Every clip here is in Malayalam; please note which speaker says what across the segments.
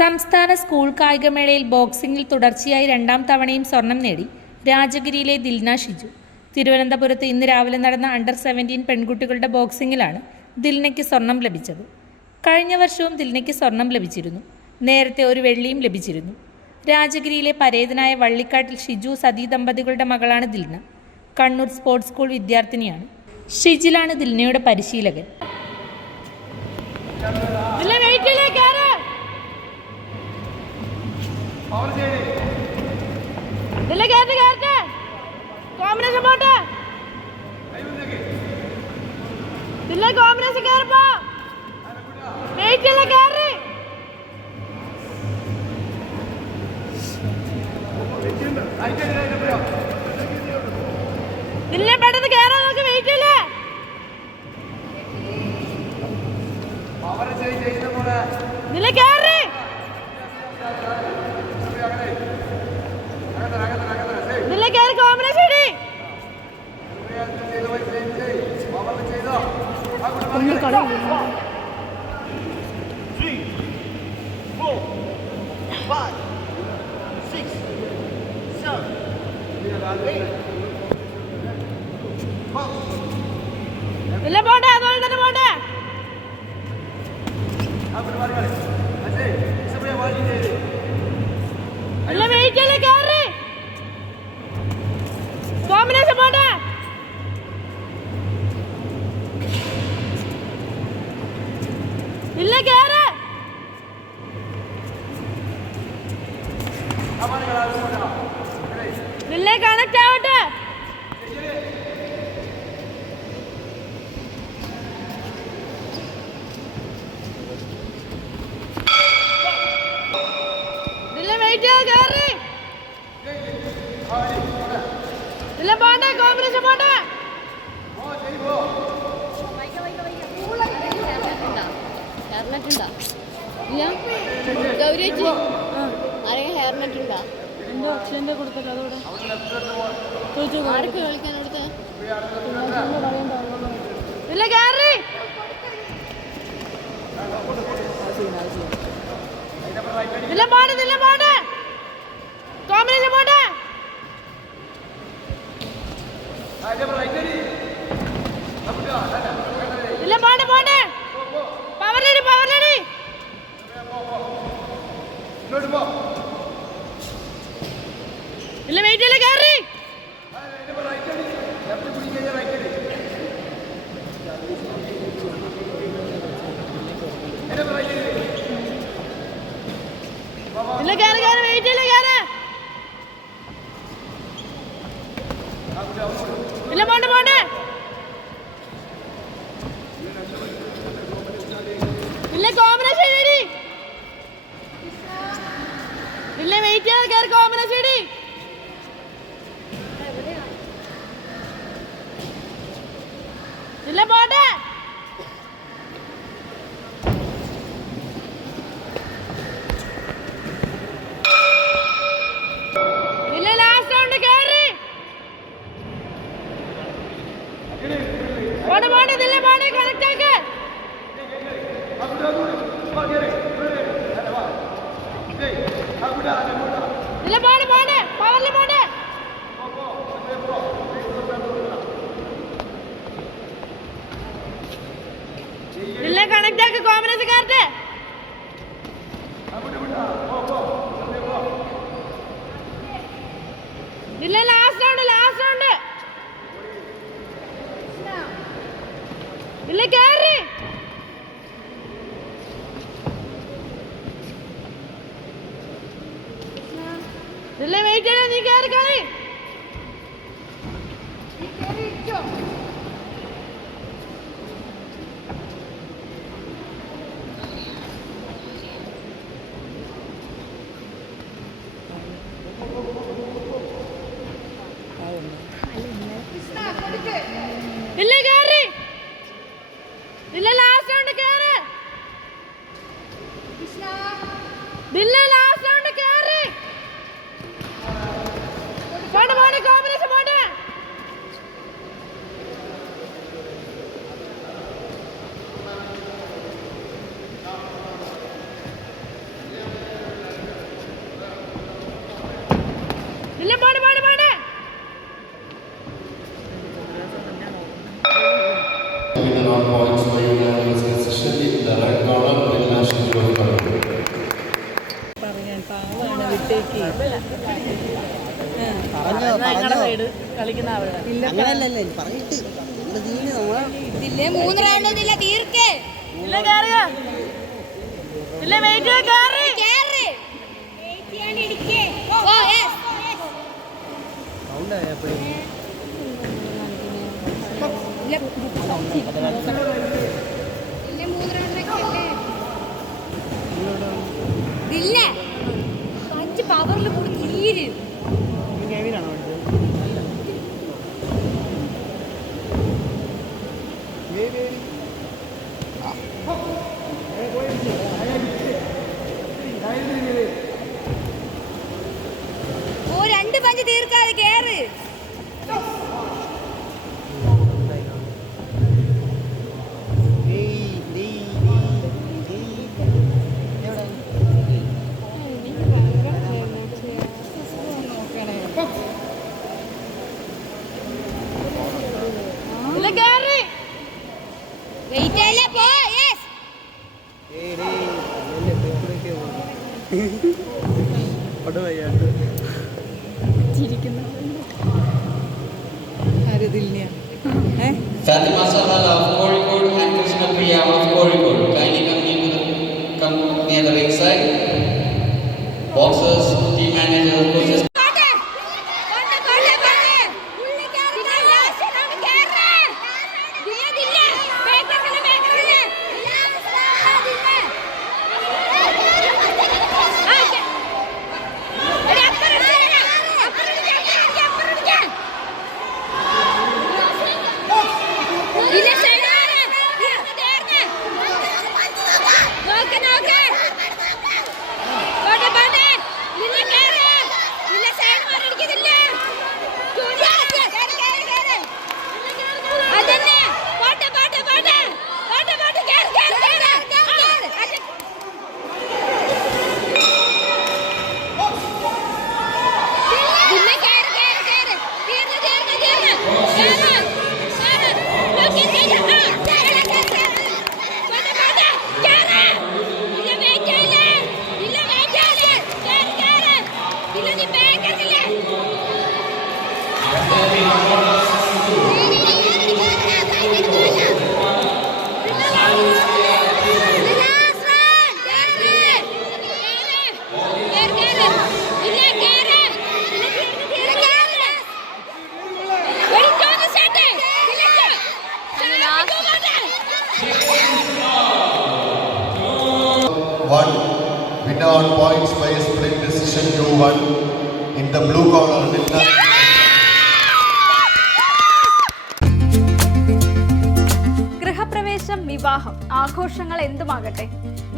Speaker 1: സംസ്ഥാന സ്കൂൾ കായികമേളയിൽ ബോക്സിംഗിൽ തുടർച്ചയായി രണ്ടാം തവണയും സ്വർണം നേടി രാജഗിരിയിലെ ദിൽന ഷിജു. തിരുവനന്തപുരത്ത് ഇന്ന് രാവിലെ നടന്ന അണ്ടർ സെവന്റീൻ പെൺകുട്ടികളുടെ ബോക്സിംഗിലാണ് ദിൽനയ്ക്ക് സ്വർണം ലഭിച്ചത്. കഴിഞ്ഞ വർഷവും ദിൽനയ്ക്ക് സ്വർണം ലഭിച്ചിരുന്നു. നേരത്തെ ഒരു വെള്ളിയും ലഭിച്ചിരുന്നു. രാജഗിരിയിലെ പരേതനായ വള്ളിക്കാട്ടിൽ ഷിജു സതീ ദമ്പതികളുടെ മകളാണ് ദിൽന. കണ്ണൂർ സ്പോർട്സ് സ്കൂൾ വിദ്യാർത്ഥിനിയാണ്. ഷിജിലാണ് ദിൽനയുടെ പരിശീലകൻ.
Speaker 2: ഇല്ല കേട്ട് കേട്ട് കോമ്പിനേഷൻ പോട്ടെ. ഇതിലെ കോമ്പിനേഷൻ കേറിപ്പോ വെയിറ്റില്ല കേറ്. ഇല്ല പെട്ടെന്ന് കേറാൻ നോക്ക് ചെയ്യുന്ന പോലെ. കേറ്. ഇല്ല
Speaker 3: ஒன்று கடை இல்லை போட்டா
Speaker 2: ഇല്ല കണക്ട് ആവട്ടെ. ഇല്ല പോട്ടെ കോമ്പിനേഷൻ പോട്ടെ
Speaker 4: ഹെയർ നെറ്റ് ഉണ്ടോ? ഇല്ല? ഗൗരി ചേച്ചി ആരെങ്കിലും ഹെയർ നെറ്റ് ഉണ്ടോ?
Speaker 2: എന്റെ ഒക്ഷന്റെ കൊടുത്തല്ലോ അതോടെ
Speaker 4: ആരൊക്കെ കളിക്കാൻ അവിടുത്തെ
Speaker 2: ഇല്ല കേറി. ഇല്ല പോട്ടെ ഇല്ല പോട്ടെ കോമ്പിനേഷൻ പോട്ടെ ഇല്ല പോട്ടെ പോട്ടെ പവർ ലേഡി പവർ ലേഡി ഇല്ല വെയിറ്റ് ഇല്ല കേറി ഇല്ല കേറി കേറി വെയിറ്റ് ഇല്ല കേറി. ഇല്ല പോട്ടെ പോട്ടെ ഇല്ല കോമ്പിനേഷൻ ഇല്ല വെയിറ്റ് ചെയ്യാതെ കേറി കോമ്പിനേഷൻ ഇടി ഇല്ല പോട്ടെ ഇല്ല ലാസ്റ്റ് റൗണ്ട് കേറി പോട്ടെ പോട്ടെ ഇതില്ല പോട്ടെ കണക്ട് ആക്ക് ഇല്ല പോട്ടെ പോട്ടെ പവറിൽ പോട്ടെ ഇല്ല കയറട്ടെ ഇല്ല ലാസ്റ്റ് റൗണ്ട് ലാസ്റ്റ് റൗണ്ട് ഇല്ല കേറി. ഇല്ല ലാസ്റ്റ് റൗണ്ട് കേറ്. ഇല്ല ലാസ്റ്റ് റൗണ്ട് കേറ്.
Speaker 5: പോട്ടെ പോട്ടെ കോമ്പിനേഷൻ പോട്ടെ ഇല്ല പോട്ടെ പോട്ടെ
Speaker 6: അങ്ങനെയല്ലല്ലേ പറഞ്ഞിട്ട് നമ്മുടെ ജീവിതം നമ്മളെ
Speaker 3: ഇതില്ലേ മൂന്ന് റൗണ്ട് ഒന്നുമില്ല തീർക്കേ.
Speaker 7: ഇല്ല ഇല്ല വെയിറ്റ് കേറി.
Speaker 3: ഇടിക്കേ ഓ യെസ് ഇല്ല അഞ്ച് പവറിൽ കൂടി തീരെ ഓ രണ്ട് പഞ്ച് തീർക്കാതെ കേറ്
Speaker 7: ഇല്ല കേറി
Speaker 3: അല്ലേ പോ yes
Speaker 8: Fatima Sadala of Kozhikode and Krishna Priya of Kozhikode. Kindly come near to the, come near the ringside. Boxers, team managers, coaches.
Speaker 3: പോട്ടെ പോട്ടെ പോട്ടെ പോട്ടെ ഉള്ളി കേറ് ലാസ്റ്റ് റൗണ്ട് കേറ് ദില്ല ദില്ല ബേക്കറിലെ ബേക്കറിലെ ലാസ്റ്റ് റൗണ്ട് ദില്ല എടി അപ്പുറം ഇടിക്ക്, അപ്പുറം ഇടിക്ക്, അപ്പുറം ഇടിക്ക്, അപ്പുറം ഇടിക്ക്. ദില്ല side മാറ്. തീർന്ന്, തീർന്ന്. നോക്ക്, നോക്ക്. പോട്ടെ, പോട്ടെ. ദില്ല കേറ്. ദില്ല side മാറി ഇടിക്കുന്നില്ല. ജൂനിയർ, കേറ്, കേറ്, കേറ്. അതന്നെ. പോട്ടെ, പോട്ടെ, പോട്ടെ. പോട്ടെ, പോട്ടെ, കേറ്, കേറ്, കേറ്. ആ, അത് ദില്ല കേറ്, കേറ്, കേറ്. തീർന്ന്, തീർന്ന്, തീർന്ന്. കേറ്, കേറ്. നോക്കി, കേറ്. ആ, കേറ്, കേറ്, കേറ്. പോട്ടെ, പോട്ടെ. കേറ്. ദില്ല wait ചെയ്യില്ലേ? ദില്ല wait ചെയ്യില്ലേ? കേറ്, കേറ്. ദില്ല നീ ബേക്കറില്ലേ? Last run. കേറ്. കേറ്. കേറ്, കേറ്. ദില്ല കേറ്. ദില്ല കേറ്. ഒരു ചോദ്യം set. ദില്ലക്ക്. ചാടി പോകട്ടെ.
Speaker 5: One winner on points by a split decision 2-1 in the blue corner, Dilna.
Speaker 9: ഗൃഹപ്രവേശം വിവാഹം ആഘോഷങ്ങൾ എന്തുമാകട്ടെ?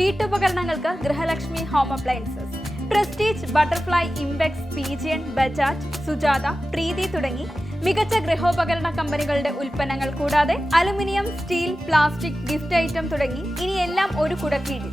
Speaker 9: വീട്ടുപകരണങ്ങൾക്ക് Grihalakshmi home appliances. Prestige Butterfly Impex Pigeon Bajaj Sujata Preethi തുടങ്ങി മികച്ച ഗൃഹോപകരണ കമ്പനികളുടെ ഉൽപ്പന്നങ്ങൾ കൂടാതെ aluminium steel plastic gift item തുടങ്ങി ഇനിയെല്ലാം ഒരു കുടക്കീഴിൽ.